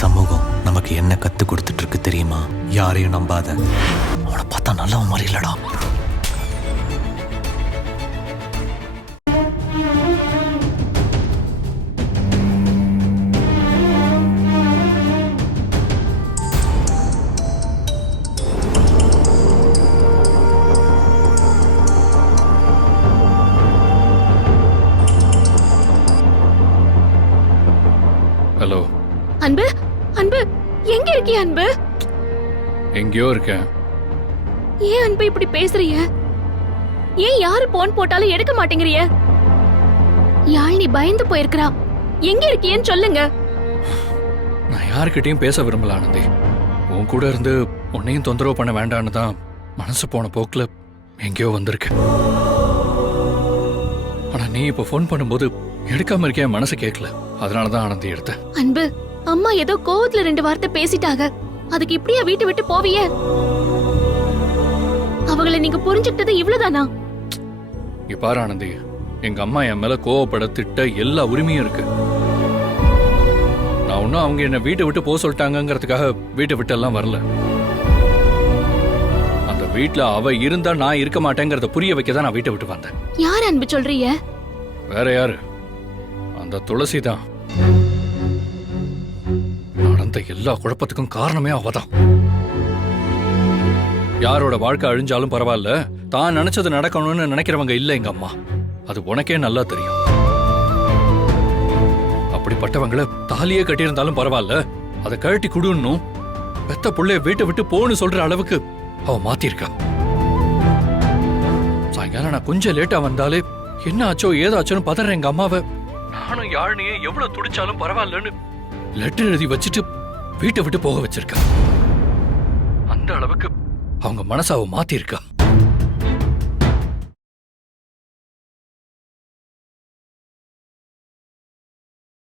சமூகம் நமக்கு என்ன கத்து கொடுத்துட்டு இருக்கு தெரியுமா? யாரையும் நம்பாத. அவனை பார்த்தா நல்லவன் மாதிரி இல்லடா. ஹலோ அன்பு, அன்பு எங்க இருக்கிய அன்பு? எங்கேயோ இருக்கேன். ஏன் அன்பு இப்படி பேசுறிய? ஏன் யாரு போன் போட்டாலும் எடுக்க மாட்டேங்கிறிய? யாழ் நீ பயந்து போயிருக்கிறா. எங்க இருக்கியன்னு சொல்லுங்க. நான் யாருக்கிட்டையும் பேச விரும்பல ஆனந்தி. உன் கூட இருந்து உன்னையும் தொந்தரவு பண்ண வேண்டான்னு தான் மனசு போன போக்குல எங்கேயோ வந்திருக்கேன். ஆனா நீ இப்ப போன் பண்ணும்போது எடுக்காம இருக்கேன், மனசு கேட்கல. அதனாலதான் ஆனந்தி எடுத்தேன். அன்பு, அம்மா ஏதோ கோவத்துல 2 வார்த்தை பேசிட்டாங்க. அதுக்கு இப்படியா வீட்டை விட்டு போவிய? அவங்களை நீங்க புரிஞ்சுக்கிட்டது இவ்வளவுதானா? பாரு ஆனந்தி, எங்க அம்மா என் மேல கோவப்பட திட்ட எல்லா உரிமையும் இருக்கு. நான் ஒன்னும் அவங்க என்ன வீட்டை விட்டு போக சொல்லிட்டாங்கிறதுக்காக வீட்டை விட்டு எல்லாம் வரல. அந்த வீட்டுல அவ இருந்தா நான் இருக்க மாட்டேங்கிறத புரிய வைக்கதான் நான் வீட்டை விட்டு வந்தேன். யார் அன்பு சொல்றீங்க? வேற யாரு? அந்த துளசி தான். நடந்த எல்லா குழப்பத்துக்கும் காரணமே அவதான். யாரோட வாழ்க்கை அழிஞ்சாலும் பரவாயில்ல, தான் நினைச்சது நடக்கணும்னு நினைக்கிறவங்க இல்ல எங்க அம்மா. அது உனக்கே நல்லா தெரியும். அப்படிப்பட்டவங்கள தாலியே கட்டியிருந்தாலும் பரவாயில்ல, அதை கழட்டி குடுன்னும் பெத்த புள்ளைய வீட்டை விட்டு போன்னு சொல்ற அளவுக்கு அவ மாத்திருக்கா. சாயங்காலம் நான் கொஞ்சம் லேட்டா வந்தாலே என்ன ஆச்சோ ஏதாச்சோன்னு பதற எங்க அம்மாவை நானும் யாழ்னியே எவ்வளவு துடிச்சாலும் பரவாயில்லன்னு லெட்டர் எழுதி வச்சுட்டு வீட்டை விட்டு போக வச்சிருக்கா. அந்த அளவுக்கு அவங்க மனசாவை மாத்திருக்கா.